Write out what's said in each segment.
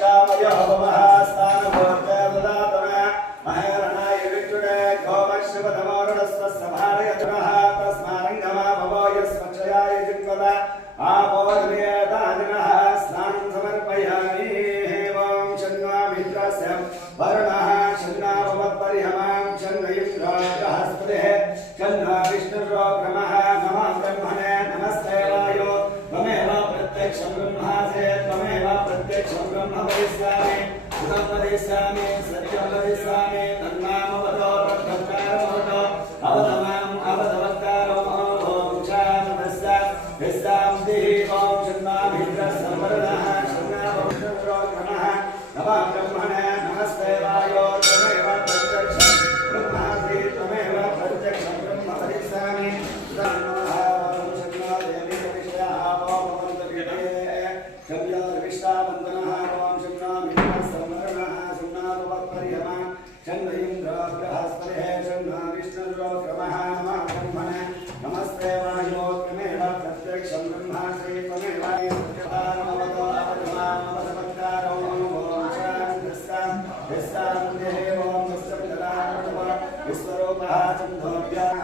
विश्वामयो भवमहास्तानभूर्तेददातमे महेरणाय विक्रुडे गोमश्रवधमोरुणस्वस्सभारयतमः तस्मारङ्गमा भवो यस्मक्षयाय जिह्वदा आपोर्वेदादिनः स्नानं समर्पयामि एवं शन्वामित्रस्य वरुणः शन्नाभवत्पर्यमां शन्न इन्द्रो बृहस्पतिः शन्नो विष्णुर्ब्रह्मः नमः ब्रह्मणे नमस्ते वायो त्वमेव प्रत्यक्षं ब्रह्मासे त्वमेव प्रत्यक्षं ब्रह्म वदिष्यामि सुखं वदिष्यामि सत्यं वदिष्यामि तन्नामवतो तद्भक्तारमवतो अवतमाम् अवतवक्तारो ॐ शान्तस्य विश्रान्तिः ॐ शन्नाभिद्रस्संवरणः शन्नाभवत्पर्यमाः नमः ब्रह्मणे नमस्ते वायो त्वमेव प्रत्यक्षं ब्रह्मासि त्वमेव प्रत्यक्षं ब्रह्म वदिष्यामि नमस्ते वायो त्वमेव प्रत्यक्षं ब्रह्मासि त्वमेव प्रत्यक्षं विश्वरूपः चन्द्रोऽभ्यां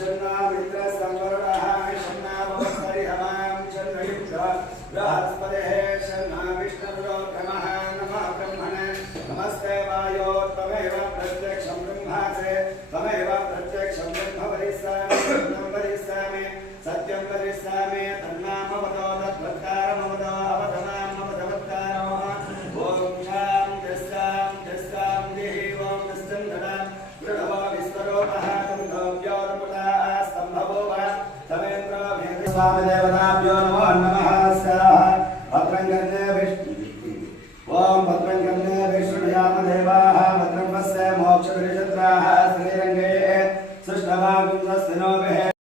शन्नामित्रसंवरणः शन्नाभवत्पर्यमां शन्न इन्द्रो बृहस्पतिः शन्नो विष्णुर्ब्रह्मः नमः ब्रह्मणे नमस्ते वायो त्वमेव प्रत्यक्षं ब्रह्मासे त्वमेव प्रत्यक्षं ब्रह्म वदिष्यामि सत्यं वदिष्यामि सत्यं वदिष्यामि तन्नामवतो तद्भक्तारमवतो अवतमाम् अवतवक्तारो ॐ शान्तिः ॐ निश्चन्दना दृढो विश्वरूपः चन्द्रोऽभ्यो नमः स्तम्भवो वा तमेन्द्रो स्वामिदेवताभ्यो नमो नमः